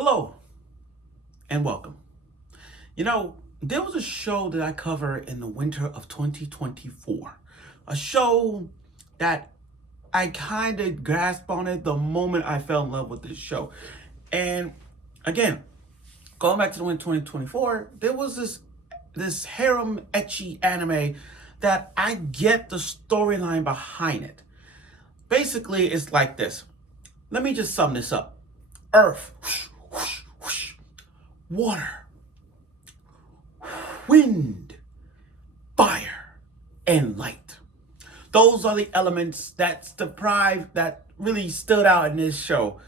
Hello and welcome. There was a show that I covered in the winter of 2024. A show that I kind of grasped on it the moment I fell in love with this show. And again, going back to the winter 2024, there was this harem ecchi anime that I get the storyline behind it. Basically, it's like this. Let me just sum this up. Earth, water, wind, fire, and light. Those are the elements that really stood out in this show.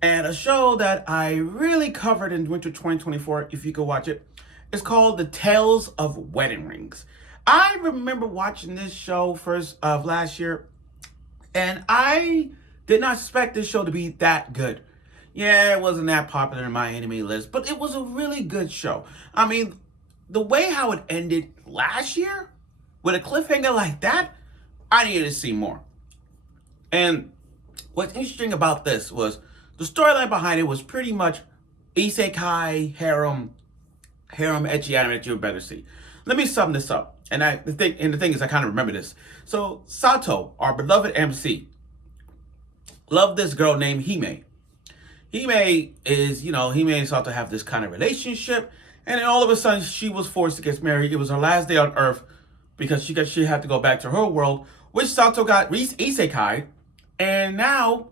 And a show that I really covered in winter 2024, if you could watch it, is called The Tales of Wedding Rings. I remember watching this show first of last year, and I did not expect this show to be that good. Yeah, it wasn't that popular in my anime list, but it was a really good show. I mean, the way how it ended last year, with a cliffhanger like that, I needed to see more. And what's interesting about this was the storyline behind it was pretty much isekai, harem ecchi anime that you would better see. Let me sum this up. And the thing is, I kind of remember this. So Sato, our beloved MC, loved this girl named Hime. Hime and Sato have this kind of relationship, and then all of a sudden she was forced to get married. It was her last day on Earth because she had to go back to her world, which Sato got isekai, and now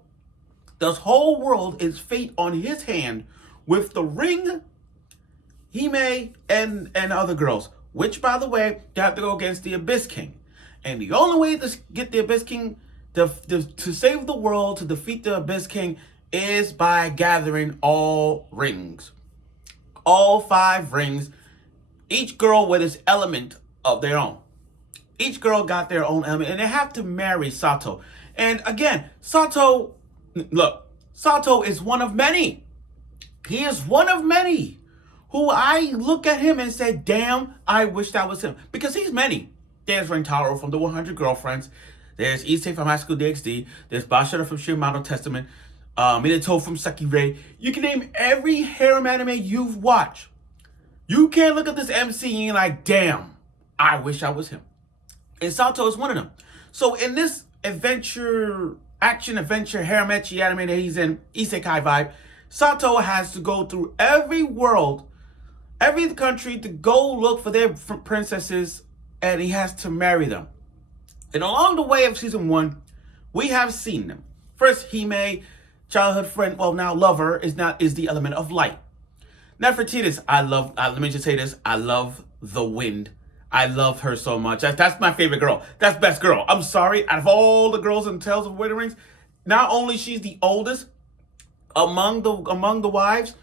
this whole world is fate on his hand with the ring, Hime, and other girls, which, by the way, they have to go against the Abyss King. And the only way to get the Abyss King, to save the world, to defeat the Abyss King, is by gathering all rings. All 5 rings, each girl with its element of their own. Each girl got their own element, and they have to marry Sato. And again, Sato is one of many. He is one of many who I look at him and say, damn, I wish that was him. Because he's many. There's Rentaro from the 100 Girlfriends. There's Issei from High School DxD. There's Bashara from Shimano Testament. Minato from Sakire. You can name every harem anime you've watched. You can't look at this MC and you're like, damn, I wish I was him. And Sato is one of them. So in this action adventure harem ecchi anime that he's in, isekai vibe, Sato has to go through every world, every country to go look for their princesses, and he has to marry them. And along the way of season 1, we have seen them. First, Hime, childhood friend, well now lover, is the element of light. Nefertiti's, let me just say this, I love the wind. I love her so much. That's my favorite girl. That's best girl. I'm sorry, out of all the girls in Tales of Wedding Rings, not only she's the oldest among the wives,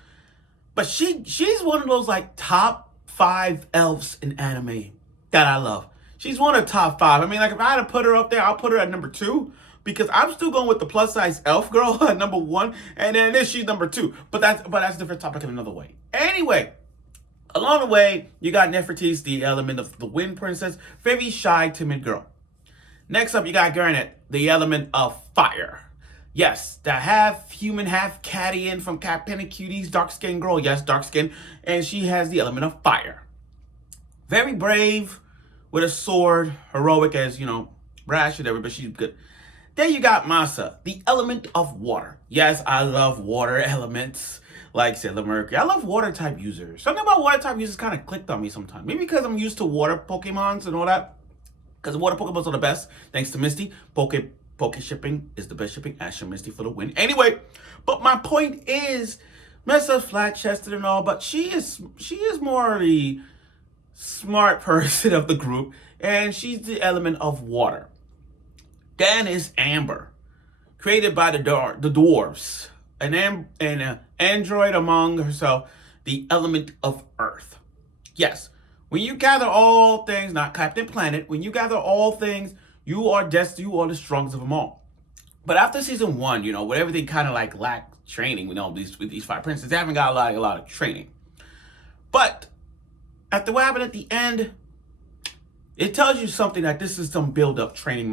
but she's one of those like top 5 elves in anime that I love. She's one of the top 5. I mean, like if I had to put her up there, I'll put her at number 2 because I'm still going with the plus size elf girl at number 1, and then she's number 2. But that's a different topic in another way. Anyway, along the way, you got Nefertiti's, the element of the wind princess, very shy, timid girl. Next up, you got Garnet, the element of fire. Yes, the half human, half Cadian from Cat Pen and Cutie's dark skinned girl. Yes, dark skin, and she has the element of fire. Very brave, with a sword, heroic as, brash and everything, but she's good. Then you got Masa, the element of water. Yes, I love water elements, like Sailor Mercury. I love water type users. Something about water type users kind of clicked on me sometimes. Maybe because I'm used to water Pokemons and all that. Because water Pokemons are the best, thanks to Misty. Poke shipping is the best shipping. Ash and Misty for the win. Anyway, but my point is, Mesa's flat chested and all, but she is more the smart person of the group, and she's the element of water. Then is Amber, created by the dwarves, an android among herself, the element of earth. Yes, when you gather all things, not Captain Planet, when you gather all things, you are the strongest of them all. But after season 1, with everything kind of like lacked training, with these 5 princes, they haven't got a lot of training. But after what happened at the end, it tells you something that this is some build-up training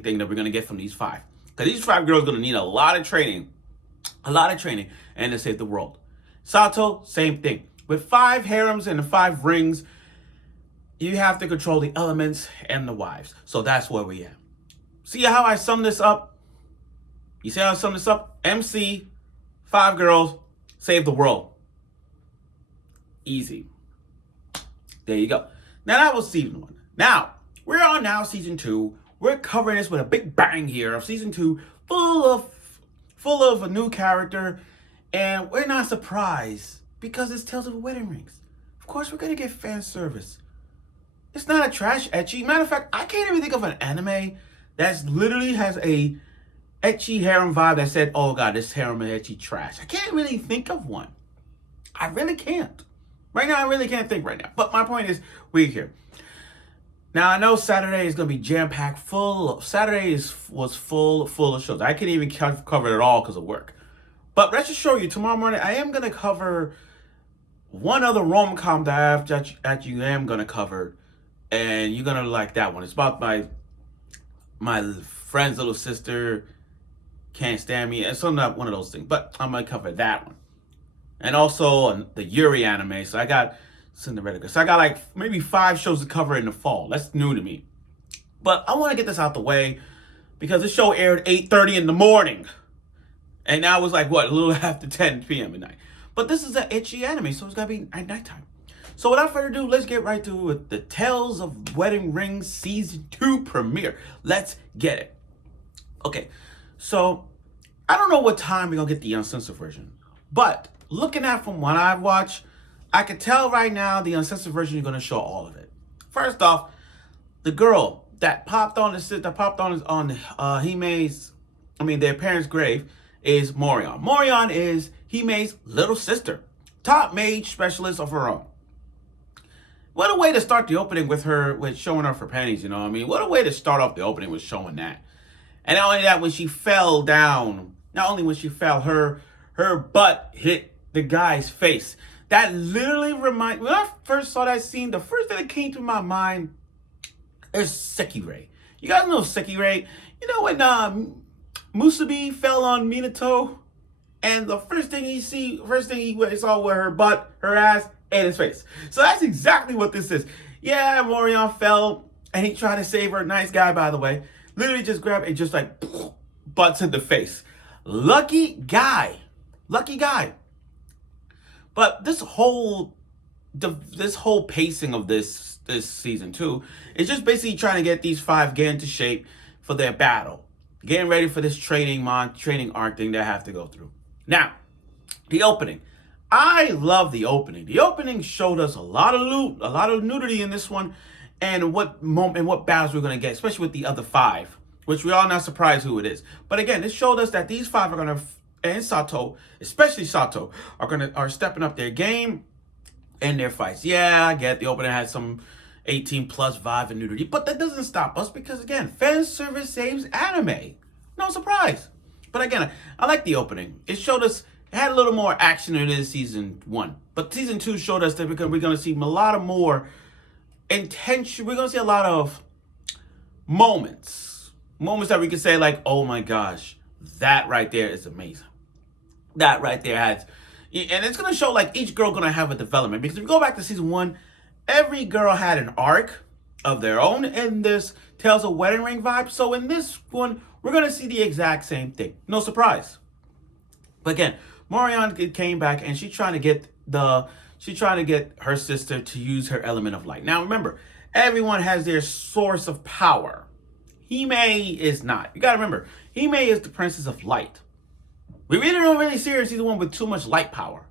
thing that we're gonna get from these 5. Because these 5 girls are gonna need a lot of training, and to save the world. Sato, same thing. With 5 harems and the 5 rings, you have to control the elements and the wives. So that's where we at. See how I sum this up? You see how I sum this up? MC, 5 girls, save the world. Easy. There you go. Now that was season 1. Now, we're on now season 2. We're covering this with a big bang here of season 2, full of a new character. And we're not surprised because it's Tales of the Wedding Rings. Of course, we're going to get fan service. It's not a trash ecchi. Matter of fact, I can't even think of an anime that literally has a ecchi harem vibe that said, oh god, this harem is ecchi trash. I can't really think of one. I really can't. Right now, I really can't think right now. But my point is, we're here. Now, I know Saturday is going to be jam-packed full. Saturday was full of shows. I can't even cover it all because of work. But rest assured you, tomorrow morning, I am going to cover one other rom-com that I am going to cover. And you're going to like that one. It's about my friend's little sister can't stand me. It's not one of those things. But I'm going to cover that one. And also the Yuri anime. So I got Cinderella. So I got like maybe 5 shows to cover in the fall. That's new to me. But I want to get this out the way because this show aired 8:30 in the morning. And now it's like, what, a little after 10 p.m. at night. But this is an ecchi anime, so it's got to be at nighttime. So without further ado, let's get right to it with the Tales of Wedding Rings Season 2 premiere. Let's get it. Okay, so I don't know what time we're going to get the uncensored version. But looking at from what I've watched, I can tell right now the uncensored version is going to show all of it. First off, the girl that popped on their parents' grave is Morion. Morion is Hime's little sister, top mage specialist of her own. What a way to start the opening with showing off her panties, you know what I mean? What a way to start off the opening with showing that. And not only that, when she fell down, her butt hit the guy's face. That literally when I first saw that scene, the first thing that came to my mind is Sekirei. You guys know Sekirei? You know when Musubi fell on Minato, and the first thing he saw were her butt, her ass, and his face. So that's exactly what this is. Yeah, Morion fell, and he tried to save her. Nice guy, by the way. Literally just grabbed and just like butts in the face. Lucky guy. But this whole pacing of this season 2 is just basically trying to get these 5 get into shape for their battle. Getting ready for this training arc thing they have to go through. Now, the opening. I love the opening. The opening showed us a lot of loot, a lot of nudity in this one, and what battles we're going to get, especially with the other 5, which we're all not surprised who it is. But again, this showed us that these 5 are going to, and Sato, especially Sato, are stepping up their game and their fights. Yeah, I get the opening had some 18+ vibe and nudity, but that doesn't stop us because, again, fan service saves anime. No surprise. But again, I like the opening. It showed us, it had a little more action than it is season 1. But season 2 showed us that we're going to see a lot of more intention. We're going to see a lot of moments that we can say like, oh my gosh, that right there is amazing. That right there has, and it's going to show like each girl going to have a development. Because if you go back to season 1, every girl had an arc of their own in this Tales of Wedding Ring vibe. So in this one, we're going to see the exact same thing. No surprise. But again, Morion came back and she's trying to get her sister to use her element of light. Now remember, everyone has their source of power. Hime is not. You got to remember, Hime is the princess of light. We really don't really see her in season 1 with too much light power.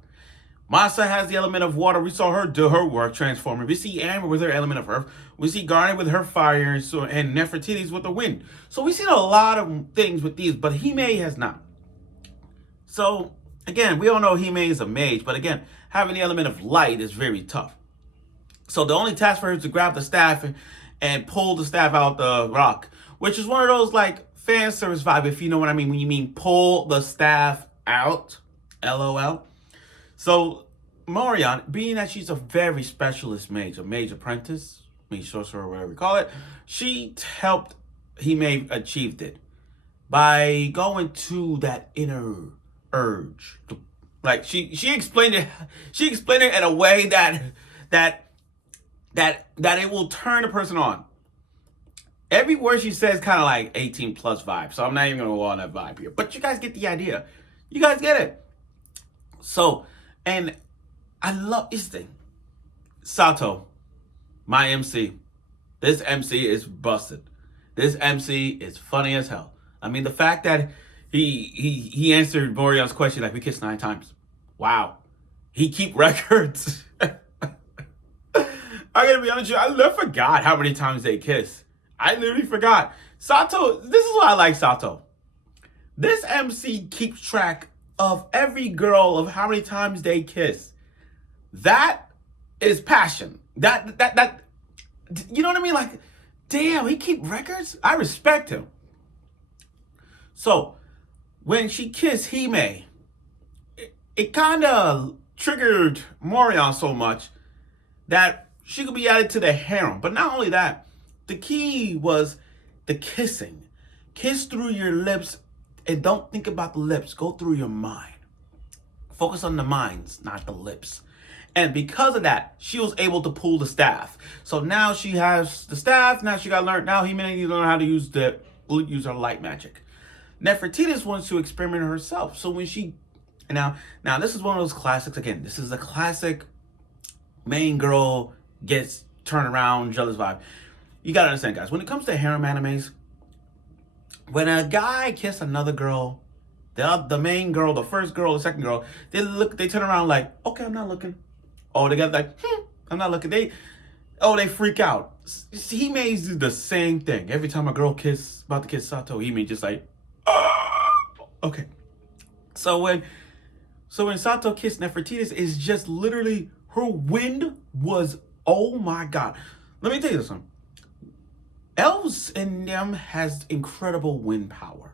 Masa has the element of water. We saw her do her work transforming. We see Amber with her element of earth. We see Garnet with her fire and Nefertiti's with the wind. So we've seen a lot of things with these, but Hime has not. So again, we all know Hime is a mage, but again, having the element of light is very tough. So the only task for her is to grab the staff and pull the staff out the rock, which is one of those like fan service vibe, if you know what I mean, when you mean pull the staff out, LOL. So Morion, being that she's a very specialist mage, a mage apprentice, mage sorcerer, whatever you call it, she helped Hime achieved it by going to that inner urge, Like she explained it. She explained it in a way that that it will turn a person on. Every word she says kind of like 18 plus vibe. So I'm not even gonna go on that vibe here. But you guys get the idea. You guys get it. So, and I love this thing. Sato, my MC. This MC is busted. This MC is funny as hell. I mean, the fact that he answered Morion's question like we kissed 9 times. Wow. He keep records. I gotta be honest with you, I forgot how many times they kiss. I literally forgot. Sato, this is why I like Sato. This MC keeps track of every girl of how many times they kiss. That is passion. That you know what I mean? Like, damn, he keep records? I respect him. So, when she kissed Hime, it kind of triggered Morion so much that she could be added to the harem. But not only that, the key was the kissing. Kiss through your lips and don't think about the lips. Go through your mind. Focus on the minds, not the lips. And because of that, she was able to pull the staff. So now she has the staff. Now she got to learn. Now he may need to learn how to use her light magic. Nefertiti's wants to experiment herself. So when she now this is one of those classics. Again, this is a classic main girl gets turned around jealous vibe. You gotta understand, guys. When it comes to harem animes, when a guy kisses another girl, the main girl, the first girl, the second girl, they turn around like, okay, I'm not looking. Oh, they got like, I'm not looking. They freak out. He may do the same thing every time a girl about to kiss Sato. He may just like, okay. So when Sato kissed Nefertiti, it's just literally her wind was, oh my god. Let me tell you something. Elves in them has incredible wind power.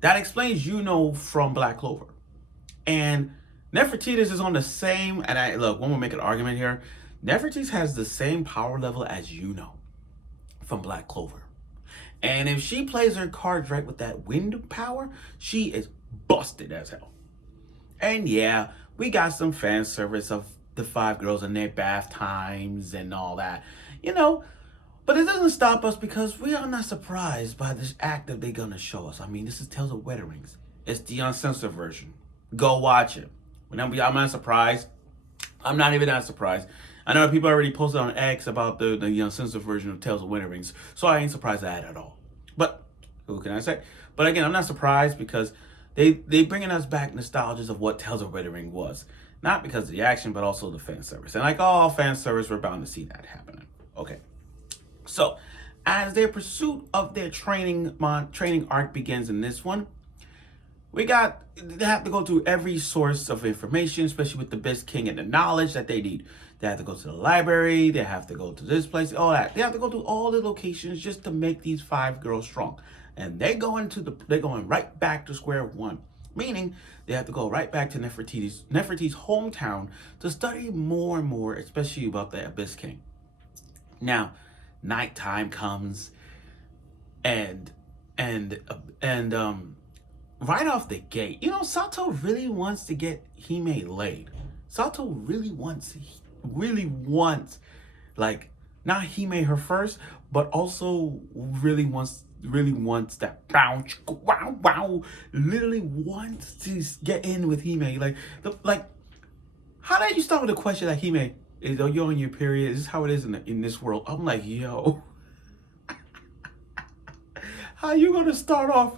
That explains from Black Clover. And Nefertiti is on the same, and look, when we make an argument here, Nefertiti has the same power level as from Black Clover. And if she plays her cards right with that wind power, she is busted as hell. And yeah, we got some fan service of the 5 girls in their bath times and all that, But it doesn't stop us because we are not surprised by this act that they're gonna show us. I mean, this is Tales of Wedding Rings. It's the uncensored version. Go watch it. I'm not surprised. I'm not even that surprised. I know people already posted on X about the uncensored version of Tales of Wedding Rings, so I ain't surprised at that at all. But who can I say? But again, I'm not surprised because they bringing us back nostalgias of what Tales of Wedding Ring was. Not because of the action, but also the fan service. And like all fan service, we're bound to see that happening. Okay. So, as their pursuit of their training arc begins in this one, they have to go through every source of information, especially with the Abyss King and the knowledge that they need. They have to go to the library, they have to go to this place, all that. They have to go to all the locations just to make these 5 girls strong. And they're going right back to square one. Meaning, they have to go right back to Nefertiti's hometown to study more and more, especially about the Abyss King. Now, nighttime comes, and right off the gate, Sato really wants to get Hime laid. Sato really wants, like, not Hime her first, but also really wants that wow, literally wants to get in with Hime. Like, how did you start with the question like, Hime, are you on your period? Is this how it is in this world? I'm like, yo, how you gonna start off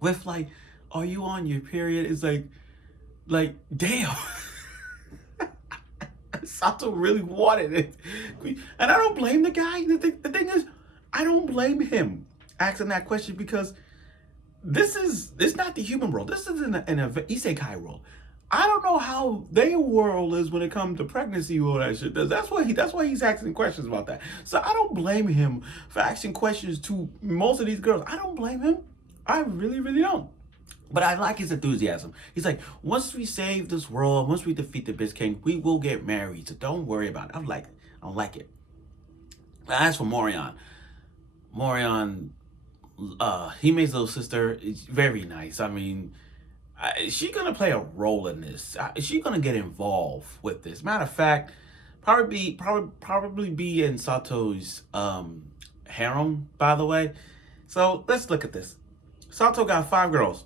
with like, are you on your period? It's like, damn. Sato really wanted it. And I don't blame the guy. The thing is, I don't blame him asking that question because it's not the human world. This is an isekai world. I don't know how their world is when it comes to pregnancy or all that shit. That's why he's asking questions about that. So I don't blame him for asking questions to most of these girls. I don't blame him. I really, really don't. But I like his enthusiasm. He's like, once we save this world, once we defeat the Abyss King, we will get married. So don't worry about it. I like it. As for Morion, Hime's little sister is very nice. I mean, Is she gonna play a role in this? Is she gonna get involved with this? Matter of fact, probably be in Sato's harem. By the way, so let's look at this. Sato got 5 girls: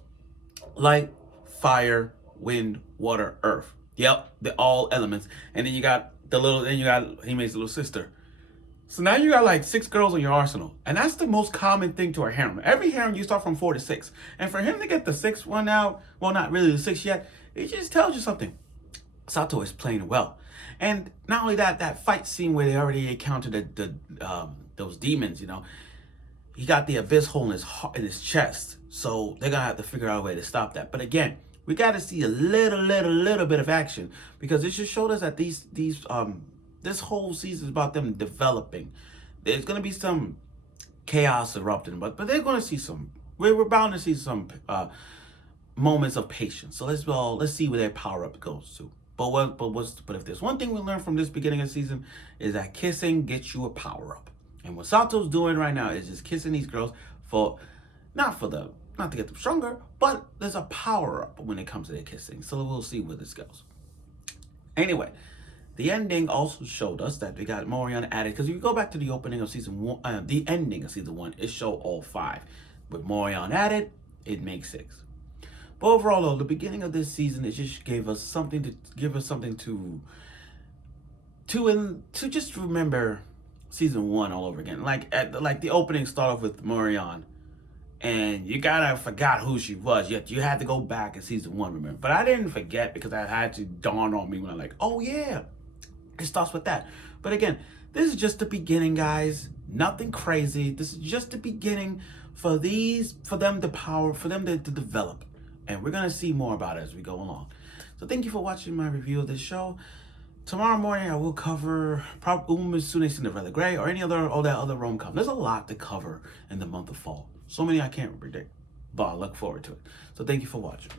light, fire, wind, water, earth. Yep, they're all elements. And then you got Hime's little sister. So now you got like 6 girls in your arsenal. And that's the most common thing to a harem. Every harem, you start from 4 to 6. And for him to get the 6th one out, well, not really the 6th yet, it just tells you something. Sato is playing well. And not only that, that fight scene where they already encountered those demons, you know, he got the abyss hole in his heart, in his chest. So they're gonna have to figure out a way to stop that. But again, we got to see a little bit of action, because it just showed us that this whole season is about them developing. There's gonna be some chaos erupting, but they're gonna see some. We're bound to see some moments of patience. So let's see where their power up goes to. But if there's one thing we learned from this beginning of the season, is that kissing gets you a power up. And what Sato's doing right now is just kissing these girls for not to get them stronger, but there's a power up when it comes to their kissing. So we'll see where this goes. Anyway, the ending also showed us that we got Morion added, because if you go back to the opening of season 1, the ending of season 1, it showed all 5. With Morion added, it makes 6. But overall, though, the beginning of this season, it just gave us something to just remember season 1 all over again. Like the opening started off with Morion, and you gotta forgot who she was. Yet you had to go back in season 1, remember? But I didn't forget, because I had to dawn on me when I'm like, oh yeah, it starts with that. But again, this is just the beginning, guys. Nothing crazy. This is just the beginning for them to develop. And we're gonna see more about it as we go along. So thank you for watching my review of this show. Tomorrow morning I will cover Umesune Cinderella Grey, or all that other rom-com. There's a lot to cover in the month of fall. So many I can't predict, but I look forward to it. So thank you for watching.